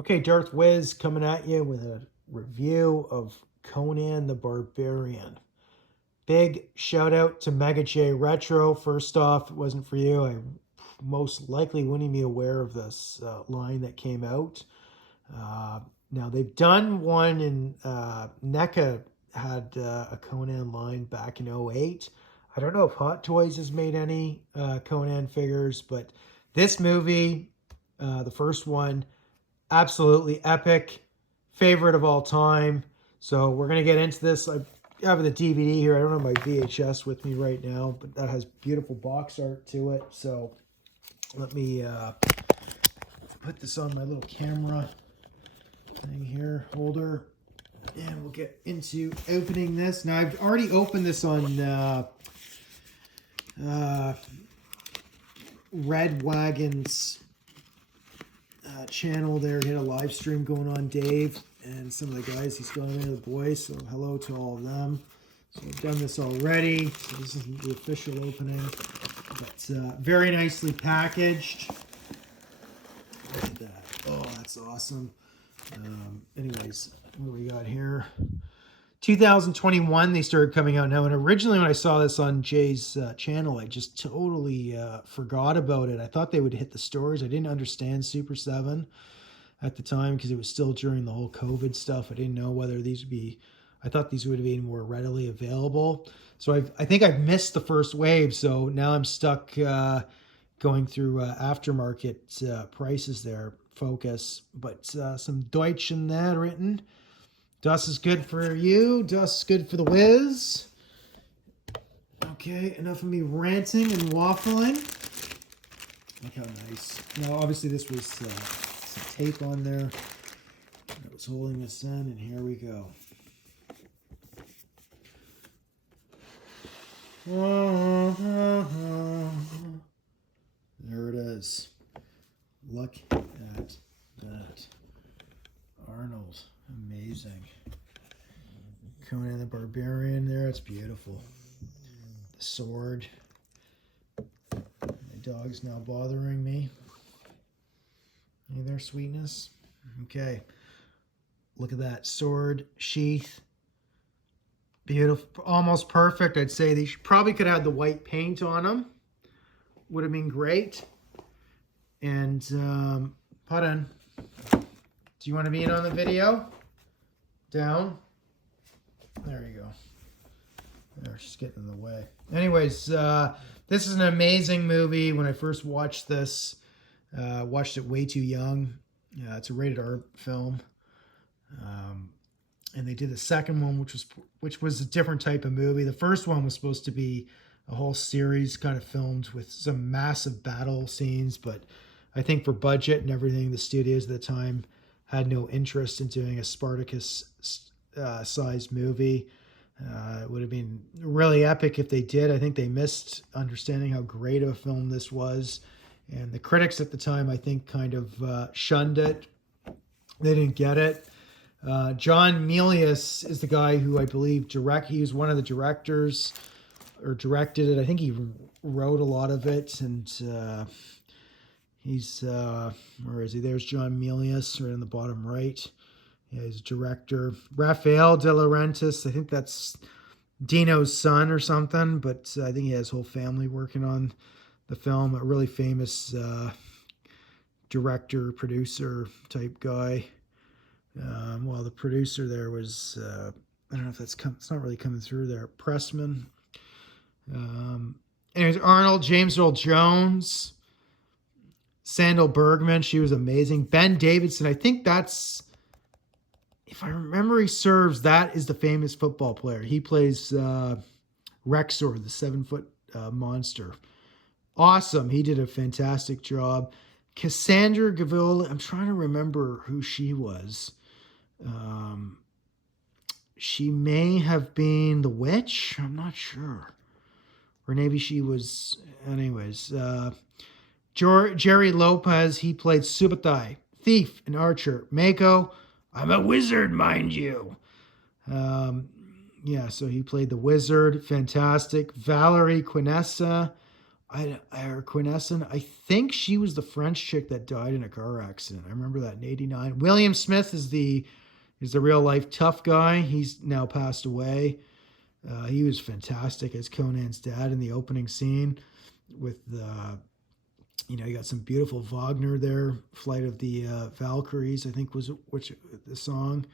Okay, Darth Wiz coming at you with a review of Conan the Barbarian. Big shout out to Mega J Retro. First off, if it wasn't for you, I most likely wouldn't be aware of this line that came out. Uh, Now, they've done one in NECA had a Conan line back in '08. I don't know if Hot Toys has made any Conan figures, but this movie, the first one, absolutely epic, favorite of all time. So we're gonna get into this. I have the DVD here. I don't have my VHS with me right now, but that has beautiful box art to it. So let me put this on my little camera thing here, holder, and we'll get into opening this. Now I've already opened this on Red Wagon's channel there. He had a live stream going on, Dave, and some of the guys he's going with, the boys. So hello to all of them. So I've done this already. So this isn't the official opening, but very nicely packaged. Look at that. Oh, that's awesome. Anyways, what do we got here? 2021 they started coming out now, and originally when I saw this on Jay's channel, I just totally forgot about it. I thought they would hit the stores. I didn't understand SUPER7 at the time because it was still during the whole COVID stuff. I didn't know whether these would be, I thought these would have been more readily available. So I think I've missed the first wave, so now I'm stuck going through aftermarket prices there, Focus, but some Deutsch in that written. Das is good for you. Das is good for the whiz. Okay, enough of me ranting and waffling. Look how nice. Now, obviously, this was some tape on there that was holding this in, and here we go. There it is. Look at that. Arnold. Amazing. Conan the Barbarian there. It's beautiful. The sword. My dog's now bothering me. Hey there, sweetness. Okay. Look at that sword sheath. Beautiful. Almost perfect. I'd say they probably could have had the white paint on them. Would have been great. And pardon. Do you want to be in on the video? Down. There you go. There, she's getting in the way. Anyways, this is an amazing movie. When I first watched this, watched it way too young. It's a rated R film. And they did the second one, which was a different type of movie. The first one was supposed to be a whole series kind of filmed with some massive battle scenes, but I think for budget and everything, the studios at the time had no interest in doing a Spartacus sized movie. It would have been really epic if they did. I think they missed understanding how great of a film this was. And the critics at the time, I think, kind of shunned it. They didn't get it. John Milius is the guy who I believe he was one of the directors or directed it. I think he wrote a lot of it, and he's where is he? There's John Milius right in the bottom right. Yeah, he's a director. Rafael De Laurentiis, I think that's Dino's son or something, but I think he has his whole family working on the film. A really famous director, producer type guy. Well, the producer there was I don't know if it's not really coming through there. Pressman. Anyways, Arnold, James Earl Jones, Sandal Bergman, she was amazing. Ben Davidson, I think that's, if I remember, he serves, that is the famous football player. He plays Rexor, the 7-foot monster. Awesome. He did a fantastic job. Cassandra Gavil, I'm trying to remember who she was. She may have been the witch. I'm not sure. Or maybe she was, anyways. Jerry Lopez, he played Subotai, thief and archer. Mako, I'm a wizard, mind you. Yeah, so he played the wizard. Fantastic. Valerie Quinessa, or Quinescent. I think she was the French chick that died in a car accident. I remember that in '89. William Smith is the real life tough guy. He's now passed away. He was fantastic as Conan's dad in the opening scene with you got some beautiful Wagner there. Flight of the Valkyries, I think was which the song.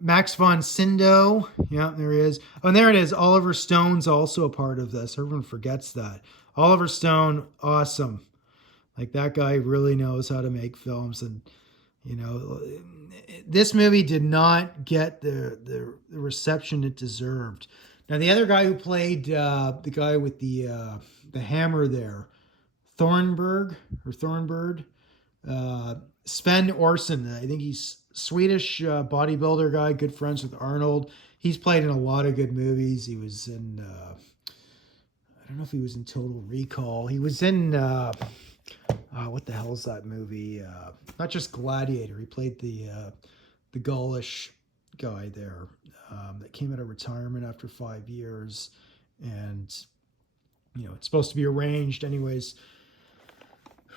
Max von Sydow, yeah, there he is. Oh, and there it is. Oliver Stone's also a part of this. Everyone forgets that. Oliver Stone, awesome. Like that guy really knows how to make films, and this movie did not get the reception it deserved. Now the other guy who played the guy with the hammer there, Thornburg, Sven Orson. I think he's Swedish bodybuilder guy, good friends with Arnold. He's played in a lot of good movies. He was in I don't know if he was in Total Recall. He was in what the hell is that movie? Not just Gladiator. He played the Gaulish guy there that came out of retirement after 5 years, and it's supposed to be arranged anyways.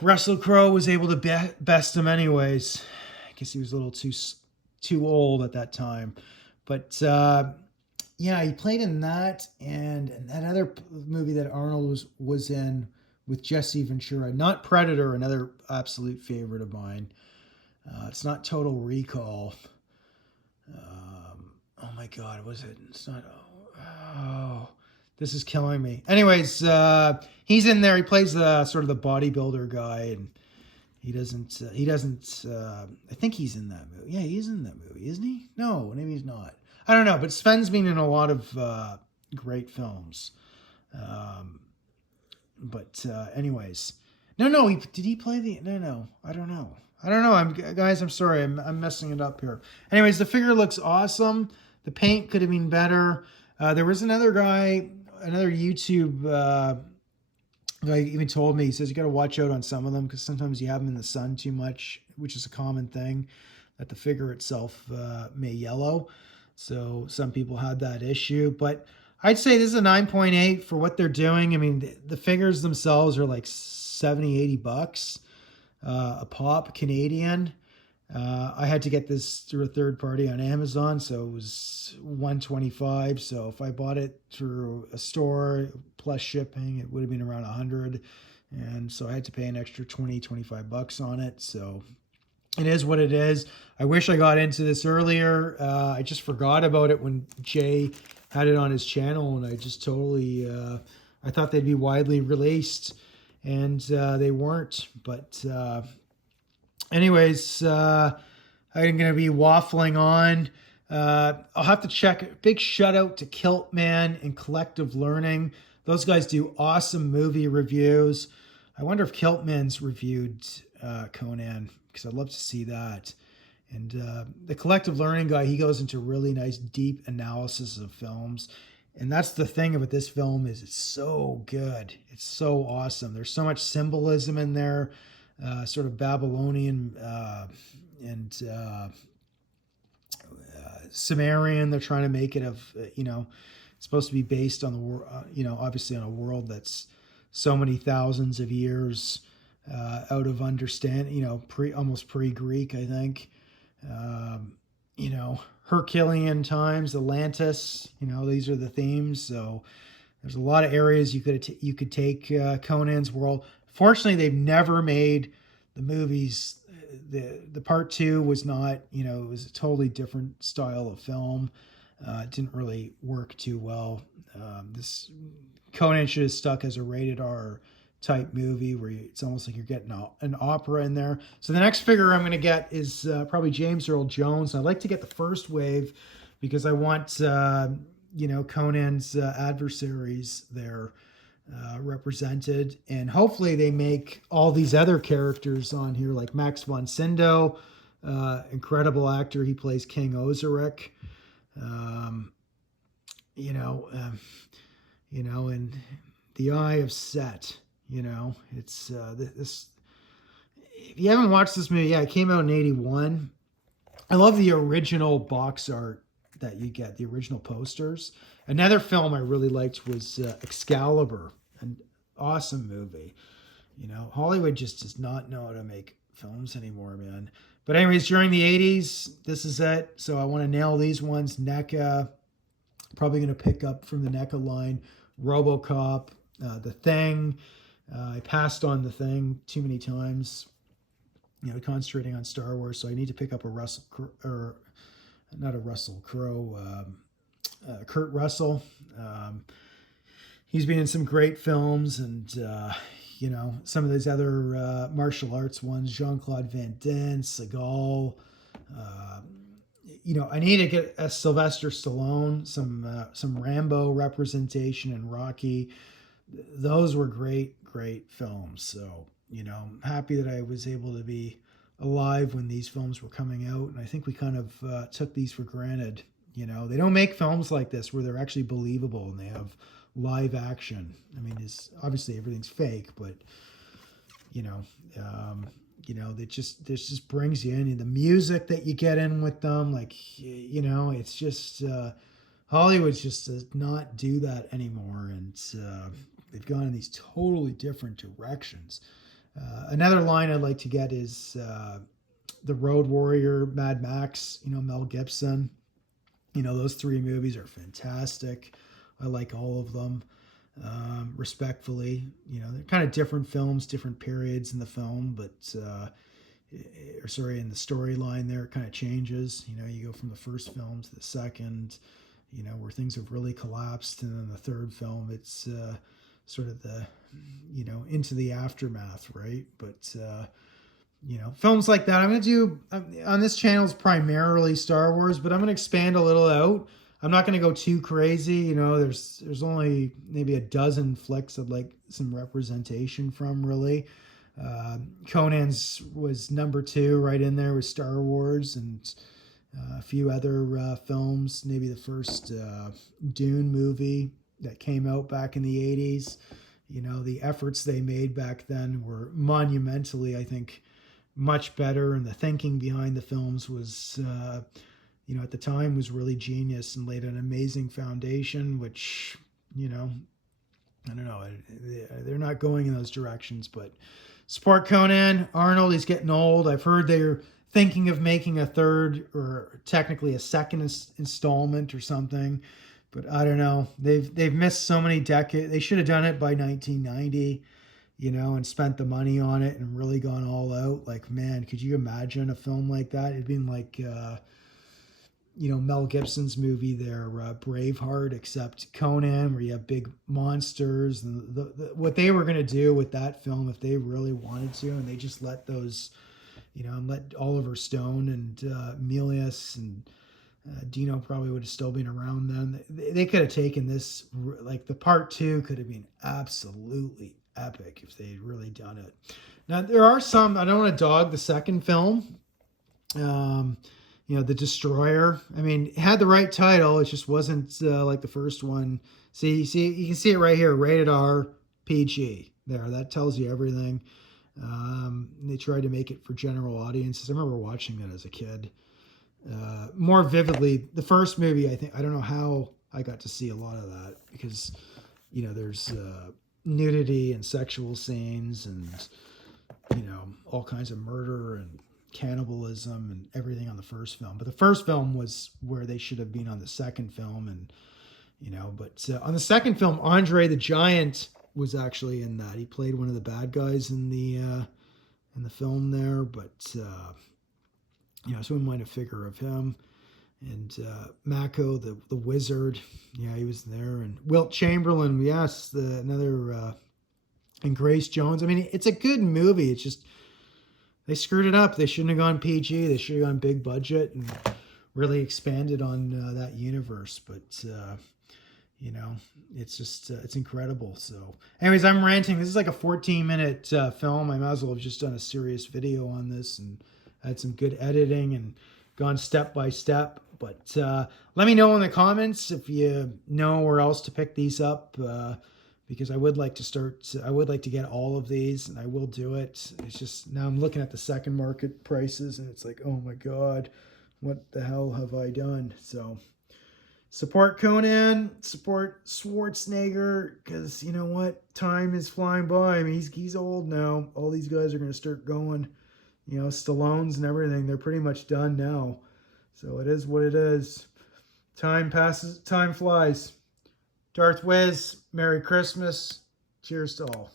Russell Crowe was able to best him anyways. I guess he was a little too old at that time. But yeah, he played in that and that other movie that Arnold was in with Jesse Ventura. Not Predator, another absolute favorite of mine. It's not Total Recall. Oh my God, was it? It's not. Oh, this is killing me. Anyways, he's in there. He plays the sort of the bodybuilder guy, and he doesn't. I think he's in that movie. Yeah, he's in that movie, isn't he? No, maybe he's not. I don't know. But Sven's been in a lot of great films. But anyways, no. Did he play the? No. I don't know. I'm sorry. I'm messing it up here. Anyways, the figure looks awesome. The paint could have been better. There was another guy, another YouTube guy even told me, he says you got to watch out on some of them because sometimes you have them in the sun too much, which is a common thing, that the figure itself may yellow. So some people had that issue, but I'd say this is a 9.8 for what they're doing. I mean, the figures themselves are like $70-$80 a pop Canadian. I had to get this through a third party on Amazon, so it was $125. So if I bought it through a store plus shipping, it would have been around $100. And so I had to pay an extra $20-$25 on it. So it is what it is. I wish I got into this earlier. I just forgot about it when Jay had it on his channel, and I just totally, I thought they'd be widely released, and they weren't. But anyways, I'm going to be waffling on. I'll have to check. Big shout out to Kilt Man and Collective Learning. Those guys do awesome movie reviews. I wonder if Kilt Man's reviewed Conan, because I'd love to see that. And the Collective Learning guy, he goes into really nice, deep analysis of films. And that's the thing about this film, is it's so good. It's so awesome. There's so much symbolism in there, sort of Babylonian and Sumerian. They're trying to make it of, it's supposed to be based on the world, obviously on a world that's so many thousands of years out of understanding, almost pre-Greek, I think. Herculean times, Atlantis, these are the themes. So there's a lot of areas you could take Conan's world. Fortunately, they've never made the movies. The part 2 was not, it was a totally different style of film. It didn't really work too well. This Conan should have stuck as a rated R type movie where it's almost like you're getting an opera in there. So the next figure I'm going to get is probably James Earl Jones. I'd like to get the first wave because I want, Conan's adversaries there represented. And hopefully they make all these other characters on here, like Max von Sydow, incredible actor. He plays King Osiric. And the Eye of Set. It's this. If you haven't watched this movie, it came out in '81. I love the original box art that you get, the original posters. Another film I really liked was Excalibur, and awesome movie. Hollywood just does not know how to make films anymore, man. But anyways, during the 80s, this is it. So I want to nail these ones. NECA, probably going to pick up from the NECA line. RoboCop, The Thing. I passed on The Thing too many times, concentrating on Star Wars. So I need to pick up a Russell, or not a Russell Crowe, Kurt Russell. He's been in some great films, and some of those other martial arts ones, Jean-Claude Van Damme, Seagal. I need to get a Sylvester Stallone, some Rambo representation in Rocky. Those were great films. So, I'm happy that I was able to be alive when these films were coming out. And I think we kind of took these for granted. They don't make films like this where they're actually believable and they have live action. I mean, it's obviously everything's fake, but this just brings you in, and the music that you get in with them, it's just Hollywood just does not do that anymore, and they've gone in these totally different directions. Another line I'd like to get is The Road Warrior, Mad Max, Mel Gibson. Those three movies are fantastic. I like all of them, respectfully. They're kind of different films, different periods in the film, but in the storyline there, it kind of changes. You go from the first film to the second, where things have really collapsed, and then the third film, it's sort of the, into the aftermath, right? But films like that, I'm going to do on this channel is primarily Star Wars, but I'm going to expand a little out. I'm not going to go too crazy. There's only maybe a dozen flicks I'd like some representation from, really. Conan's was number 2 right in there with Star Wars, and a few other films. Maybe the first Dune movie that came out back in the 80s. The efforts they made back then were monumentally, I think, much better, and the thinking behind the films was at the time was really genius and laid an amazing foundation, which I don't know, they're not going in those directions. But support Conan. Arnold, he's getting old. I've heard they're thinking of making a third, or technically a second installment or something, but I don't know. They've missed so many decades. They should have done it by 1990. And spent the money on it and really gone all out. Like, man, could you imagine a film like that? It'd been like, Mel Gibson's movie there, Braveheart, except Conan, where you have big monsters. And what they were going to do with that film, if they really wanted to, and they just let those, let Oliver Stone and Milius and Dino probably would have still been around then. They could have taken this, like the part 2 could have been absolutely epic if they had really done it. Now, there are some, I don't want to dog the second film, The Destroyer. I mean, it had the right title. It just wasn't like the first one. See, you can see it right here, rated R, PG. There, that tells you everything. They tried to make it for general audiences. I remember watching that as a kid. More vividly, the first movie, I don't know how I got to see a lot of that, because, there's nudity and sexual scenes and all kinds of murder and cannibalism and everything on the first film. But the first film was where they should have been on the second film, and but on the second film, Andre the Giant was actually in that. He played one of the bad guys in the film there, but so we might have figure of him. And Mako, the wizard, he was there. And Wilt Chamberlain, yes, another, and Grace Jones. I mean, it's a good movie. It's just, they screwed it up. They shouldn't have gone PG. They should have gone big budget and really expanded on that universe. But, it's just, it's incredible. So anyways, I'm ranting. This is like a 14-minute film. I might as well have just done a serious video on this and had some good editing and gone step by step. But let me know in the comments if you know where else to pick these up, because I would like to get all of these, and I will do it. It's just, now I'm looking at the second market prices, and it's like, oh my God, what the hell have I done? So Support Conan, support Schwarzenegger, because you know what? Time is flying by. I mean, he's old now. All these guys are going to start going. You know, Stallones and everything, they're pretty much done now. So it is what it is. Time passes, time flies. Darth Wiz, Merry Christmas. Cheers to all.